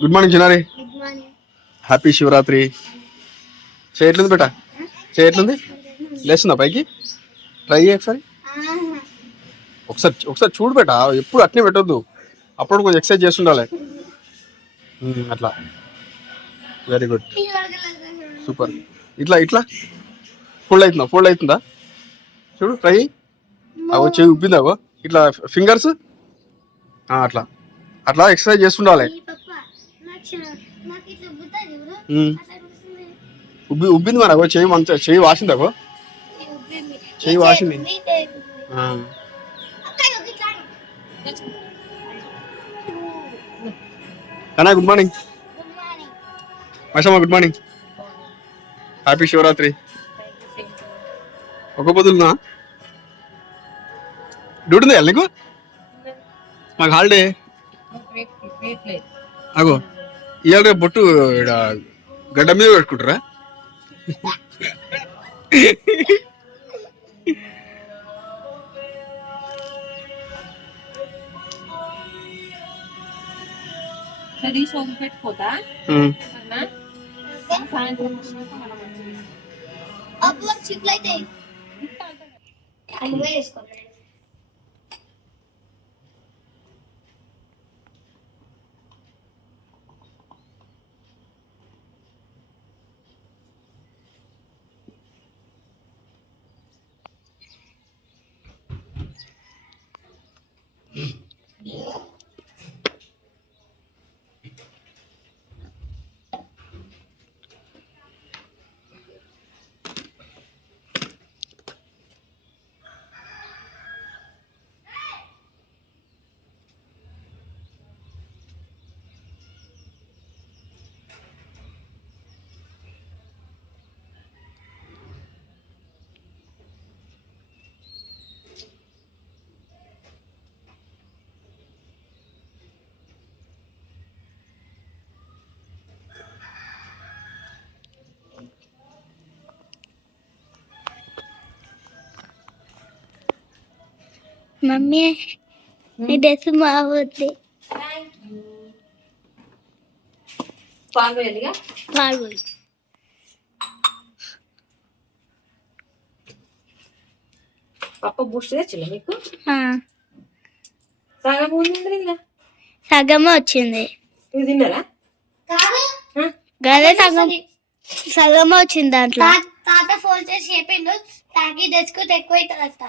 Good morning చిన్నారి happy Shivaratri చేయట్లేదు బేట? చేయట్లేదు లేస్తుందా పైకి? ట్రై చేయ ఒకసారి. ఒకసారి ఒకసారి చూడు బేట. ఎప్పుడు అట్నే పెట్టొద్దు. అప్పుడు కొంచెం ఎక్సర్సైజ్ చేస్తుండాలి. అట్లా. వెరీ గుడ్ సూపర్ ఇట్లా ఇట్లా? ఫోల్డ్ అవుతుందా? ఫోల్డ్ అవుతుందా? చూడు ట్రై చెయ్యి ఉబ్బిందా అగో ఇట్లా ఫింగర్స్ అట్లా. అట్లా ఎక్సర్సైజ్ చేస్తుండాలి. వస్తుంది. ఉబ్బి ఉబ్బింది మరి అగో చెయ్యి మంచిగా చెయ్యి వాసింది అగో ఉబ్బింది. చెయ్యి వాసింది. ఆ. అన్నా గుడ్ మార్నింగ్ మషమ్మ గుడ్ మార్నింగ్ హ్యాపీ శివరాత్రి ఒక పొద్దులునా డ్యూటీ ఉంది నీకు? మాకు హాలిడే అగో ఇవాళ రేపు బొట్టు ఈడ గడ్డ మీద పెట్టుకుంటారా? స్టడీ సోపు పెట్టుకోతా. ఉమ్. అన్నా సాయంత్రం వచ్చినాక మనం మంచిగా మమ్మీ నీ డ్రెస్ బాగుంది. పాలు వేయాలిగా బాగుంది పప్ప బూస్ట్ తెచ్చిలే మీకు? సగం ఉంది ఇలా సగమే వచ్చింది తిన్నారా? గదే సగం. సగమే వచ్చింది దాంట్లో. తాత ఫోన్ చేసి చెప్పిండు తాకి తెచ్చుకుంటే ఎక్కువ అవుతుందట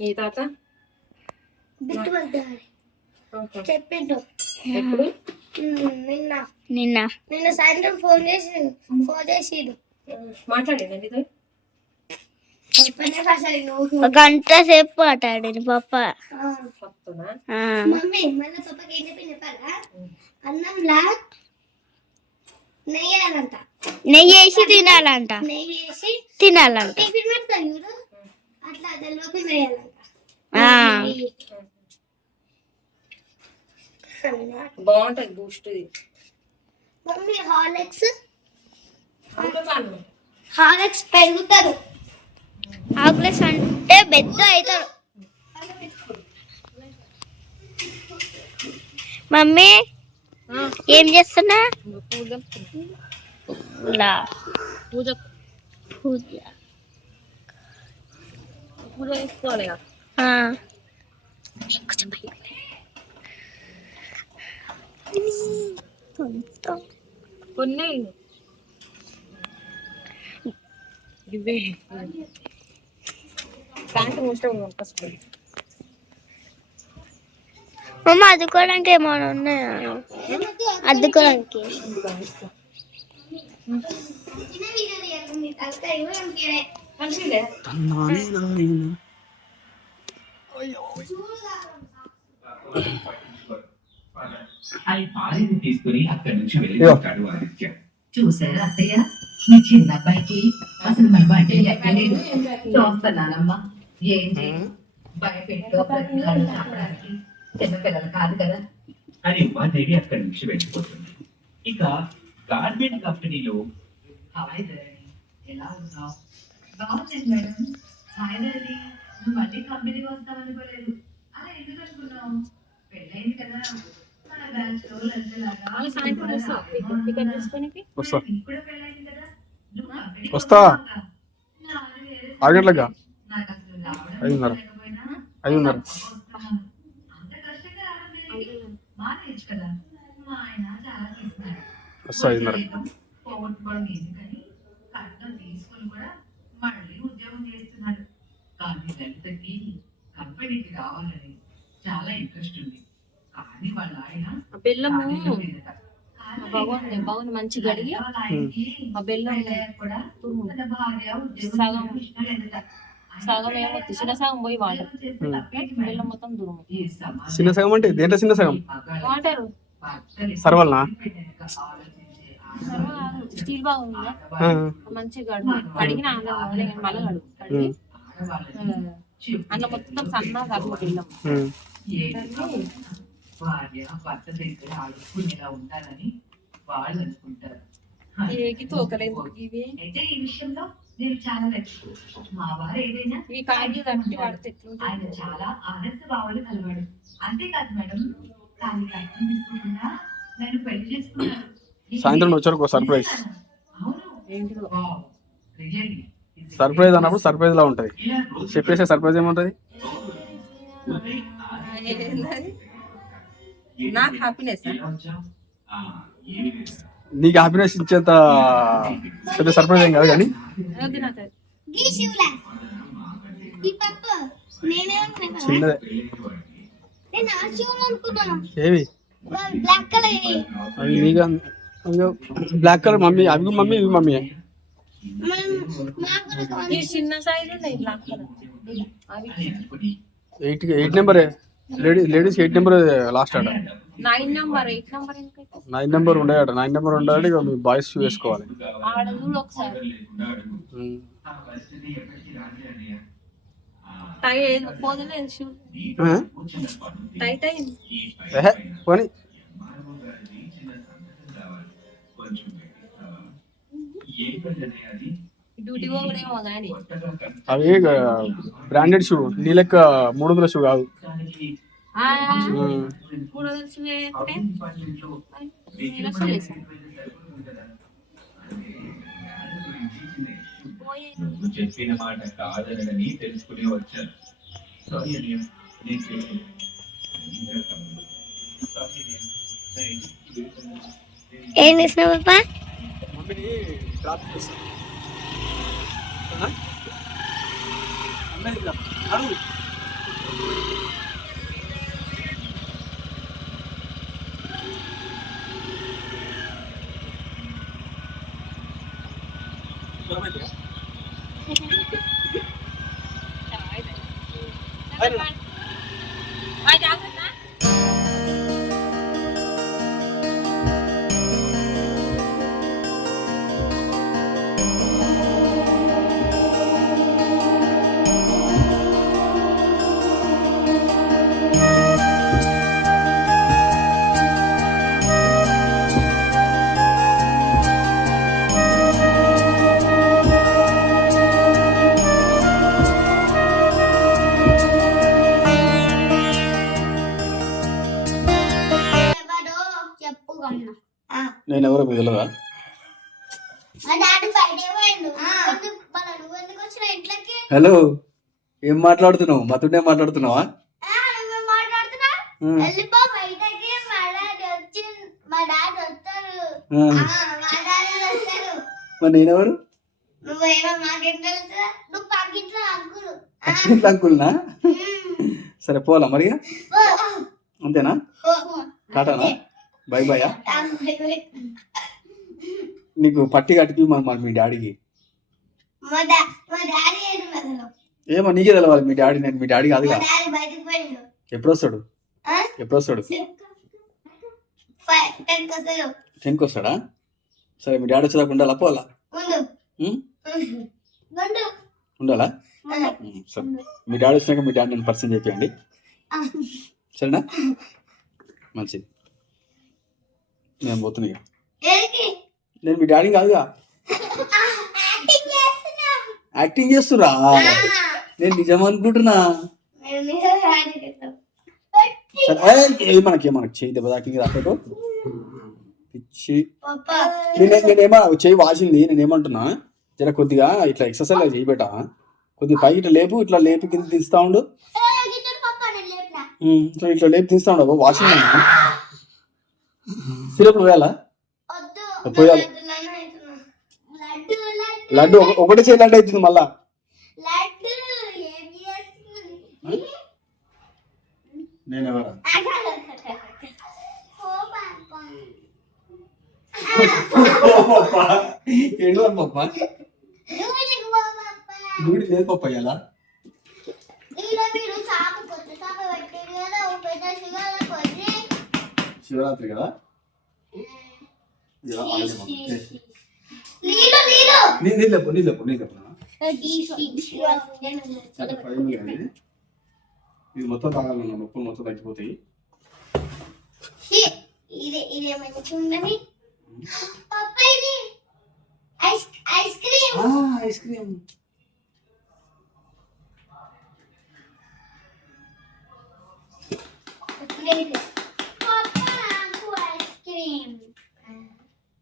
ఈ తాత. చెప్పిండు ఎప్పుడు? నిన్న. నిన్న. నిన్న సాయంత్రం ఫోన్ చేసి ఫోన్ చేసిడు. గంట సేపు మాట్లాడింది మమ్మీ మళ్ళీ ఏం అన్నంలా నెయ్యి వేయాలంట. నెయ్యి వేసి తినాలంట. నెయ్యి వేసి తినాలంట. టిఫిన్ అట్లా వేయాలంట. బాగుంటది బూస్ట్ ఇది. Mummy Horlicks. అందులో పాలు హార్లిక్స్ పెరుగుతారు హార్లిక్స్ అంటే పెద్ద అవుతారు. మమ్మీ ఏం చేస్తున్నా? ఇంకా పూజ లా. పూజ. పూజ. పూజ కొన్ని ఇవే ఇష్టం పంపిస్తుంది మమ్మ అద్దుకోవడానికి ఏమైనా ఉన్నాయా అద్దుకోవడానికి అది పాలని తీసుకుని అక్కడి నుంచి. వెళ్ళిపోతాడు ఆదిత్య. చూసారా అత్తయ్య? మీ చిన్న అబ్బాయికి అసలు మన బండి ఎక్కలేదు చూస్తున్నానమ్మా ఏంటి భయపెట్టో బ్రతిమలాడో చెప్పడానికి చిన్నపిల్లలు కాదు కదా. అని ఉమాదేవి అక్కడి నుంచి వెళ్ళిపోతుంది. ఇక గార్మెంట్ కంపెనీలో హాయ్ ధరణి. ఎలా ఉన్నావు? బాగున్నాను మేడం. హాయ్ ధరణి. నువ్వు మళ్ళీ కంపెనీకి వస్తావనుకోలేదు. అలా ఎందుకు అనుకున్నావు? పెళ్ళైంది కదా. వస్తా వస్తా. ఆరు గంటలకా? ఐదున్నర. ఐదున్నర. వస్తా ఐదున్నర కంపెనీకి రావాలని చాలా ఇంట్రెస్ట్ ఉంది బెల్లము లేదట. కానీ బాగుంది బాగుంది మంచి గడిగి ఆయనకి ఆ బెల్లం సగం. సగం ఏమో చిన్న సగం పోయి వాటర్. బెల్లం? మొత్తం దురుము చిన్న సగం అంటే దేంట్లో చిన్న సగం? వాటర్. సర్వల్నా? స్టీల్ బాగుంది. మంచి గడుగు కడిగిన ఆంధ్ర మళ్ళీ గడుగు కడిగి. అందులో మొత్తం సన్న కలుగు బెల్లం. భార్య భర్త దగ్గర ఆడుకునేలా ఉండాలని వాళ్ళు అనుకుంటారు. అయితే ఈ విషయంలో నేను చాలా లక్ష్యం మా వారు ఏదైనా ఆయన చాలా ఆదర్శ భావాలు కలవాడు. అంతేకాదు మేడం కానీ కట్నం నన్ను పెళ్ళి చేసుకున్నాను సాయంత్రం వచ్చారు ఒక సర్ప్రైజ్ అవును. సర్ప్రైజ్ అన్నప్పుడు సర్ప్రైజ్ లా ఉంటది. చెప్పేసే సర్ప్రైజ్ ఏముంటది? నాకు హ్యాపీనెస్. నీకు హ్యాపీనెస్ ఇచ్చేంత పెద్ద సర్ప్రైజ్ ఏం కాదు కానీ. ఏవి? బ్లాక్ కలర్ ఇది అవి నీగా బ్లాక్ కలర్ మమ్మీ అవి మమ్మీ ఇవి మమ్మీ చిన్న size eight eight number Lady ladies eight number last ఆట nine number eight number ఎందుకైతే nine number ఉండేట nine number ఉండాలి ఇక మీ బాయ్స్ వేసుకోవాలి ఆడ చూడు ఒకసారి లేకుండా అడుగు. ఉమ్. ఆ పరిస్థితి ఎప్పటికీ రాదు అన్నయ్య. ఆ, టై ఏదో పోదలేదు షూ నీతో ఆ? కూర్చున్న పనుంది. టైట్ అయింది ఈ ఏహే పైన పోనీ ఎంఆర్ఓ గారిది చిన్న సంతకం కావాలి. కొంచెం పెట్టిస్తావా? ఏం పని అన్నయ్య అది? డ్యూటీ పోవడేమో కానీ కొత్తగా కనిపించే అవి బ్రాండెడ్ షూ నీ లెక్క మూడు వందల షూ కాదు దానికి ఆ, ఉమ్. మూడు వేసాను పోయి నువ్వు చెప్పిన మాట కాదనని తెలుసుకునే వచ్చాను. సారీ నేను ఏం చేసినావు పాప మమ్మీని డ్రాప్ చేస్తా అడుగు నేను ఎవరో మీ తెలియదా మా డాడీ బయట పోయిండు. ఎందుకు మన నువ్వు ఎందుకు వచ్చిన ఇంట్లోకి? హలో ఏం మాట్లాడుతున్నావు? మతుండే మాట్లాడుతున్నావా? మరి నేనెవరు? మాకేం అంకుల్నా? సరే పోలా మరి ఇక? అంతేనా? టాటానా? బై బాయా? నీకు పట్టి కట్టిపి మరి మీ డాడీకి. ఏమో నీకే తెలవాలి మీ డాడీ నేను మీ డాడీ పోయిండు. ఎప్పుడు వస్తాడు? ఎప్పుడు వస్తాడు. టెన్కి వస్తాడా? సరే మీ డాడీ వచ్చేదాకా ఉండాలా? ఉండు. ఉండాలా? సరే. మీ డాడీ వచ్చినాక మీ డాడీ నేను పరిచయం చెప్పండి. సరేనా? మంచిది. నేను పోతున్నా నేను మీ డాడీ కాదుగా. యాక్టింగ్ చేస్తురా నేను నిజం అనుకుంటున్నా. మనకి మనకి చేయి దెబ్బ తాకింది రాకట్టు పిచ్చి. నేను నేనేమో చేయి వాసింది నేనేమంటున్నా జర కొద్దిగా ఇట్లా ఎక్సర్సైజ్ చేయి బేట కొద్దిగా పైకి ఇట్లా లేపు ఇట్లా లేపి కింద తీస్తా ఉండు. ఇట్లా ఇట్లా లేపి తీస్తా ఉండు. వాషింగ్ సిరప్ వేయాలా పోయాలి. లడ్డు ఒకటే చేయి లడ్డు అవుతుంది మళ్ళా. నేను ఏంటి పప్ప డ్యూటీ లేదు పప్ప ఇలా ఈడ మీరు నీళ్ళు ఫైవ్ మిలియన్ ఇది ఇది మొత్తం తాగాలన్న నొప్పులు మొత్తం తగ్గిపోతాయి ఇది ఇది ఇది ice ice cream. Ice cream. పప్ప నాకు ఐస్ క్రీమ్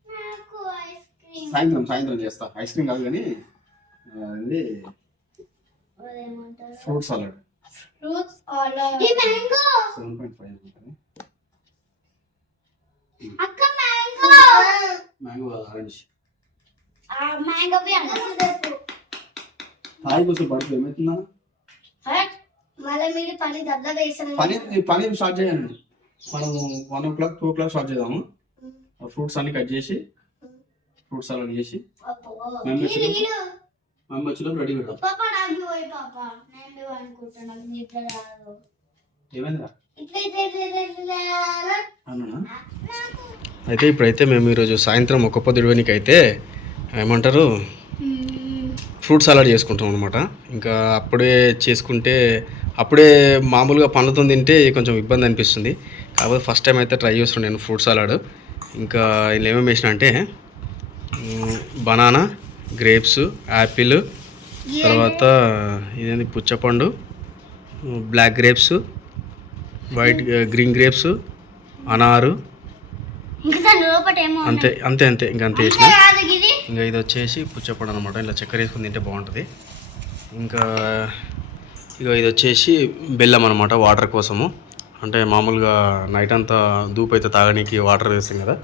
నాకు ఐస్ క్రీమ్ సాయంత్రం సాయంత్రం చేస్తా. ఐస్ క్రీమ్ కాదు కానీ అదేమంటారు? Fruit salad. ఫ్రూట్స్ ఆల్ ఈ మ్యాంగో. సెవెన్ పాయింట్ ఫైవ్ ఉంటుంది అక్క మ్యాంగో. Mango orange. ఆ మ్యాంగో బి అన్న. తాయి కోసం పడుతుంది ఏమవుతుందా మళ్ళీ మీరు పని దెబ్బ వేసాను. పని పని స్టార్ట్ చేయండి. మనం one o'clock two o'clock start చేద్దాము. ఫ్రూట్స్ అన్ని కట్ చేసి ఫ్రూట్ సాలడ్ చేసి వచ్చినప్పుడు రెడీ పెడదాం ఏమైందిరా? అయితే ఇప్పుడైతే మేము ఈరోజు సాయంత్రం ఒక పొద్దుడివనికి అయితే ఏమంటారు ఫ్రూట్ సలాడ్ చేసుకుంటాం అనమాట ఇంకా అప్పుడే చేసుకుంటే అప్పుడే మామూలుగా పండ్లతో తింటే కొంచెం ఇబ్బంది అనిపిస్తుంది. కాకపోతే ఫస్ట్ టైం అయితే ట్రై చేస్తున్నాను నేను ఫ్రూట్ సలాడ్. ఇంకా ఏమేమి వేసిన అంటే బనానా గ్రేప్స్ యాపిల్ తర్వాత ఇదేంటి పుచ్చపండు black grapes white green grapes అనారు. అంతే అంతే అంతే ఇంకా అంతే వేసిన ఇంకా ఇది వచ్చేసి పుచ్చపండు అనమాట ఇలా చక్కెర వేసుకుని తింటే బాగుంటుంది. ఇంకా ఇక ఇది వచ్చేసి బెల్లం అనమాట వాటర్ కోసము. అంటే మామూలుగా నైట్ అంతా ధూప్ అయితే తాగడానికి వాటర్ వేస్తాం కదా.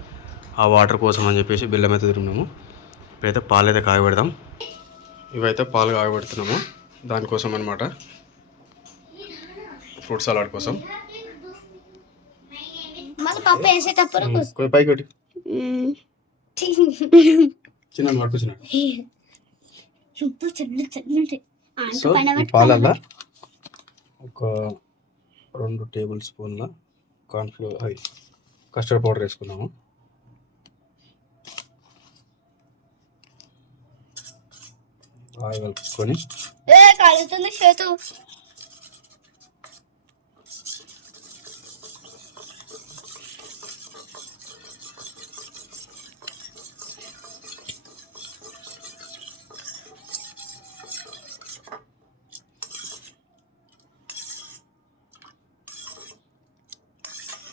ఆ వాటర్ కోసం అని చెప్పేసి బెల్లం అయితే తిన్నాము ఇప్పుడైతే పాలు అయితే కాగబెడదాం. ఇవైతే పాలు కాగబెడుతున్నాము. దానికోసం అనమాట ఫ్రూట్ సలాడ్ కోసం. పప్పు వేసేటప్పుడు పైకి చిన్న చెల్లుంటే. సో ఈ పాలల్లో ఒక రెండు టేబుల్ స్పూన్ల కార్న్ఫ్లోర్ కస్టర్డ్ పౌడర్ వేసుకున్నాము బాగా కలుపుకొని. ఏ కలుగుతుంది చేతు.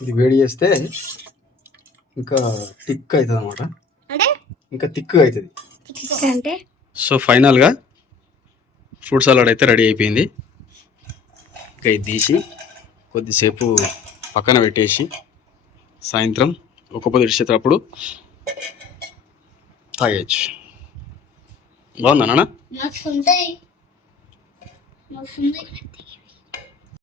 ఇది వేడి చేస్తే ఇంకా థిక్ అవుతుంది అనమాట అంటే? ఇంకా థిక్గా అవుతుంది. అంటే? సో ఫైనల్గా ఫ్రూట్ సలాడ్ అయితే రెడీ అయిపోయింది. ఇంకా ఇది తీసి కొద్దిసేపు పక్కన పెట్టేసి సాయంత్రం ఒక పొద్దు ఇచ్చేటప్పుడు తాగేయచ్చు. బాగుందా నాన్న?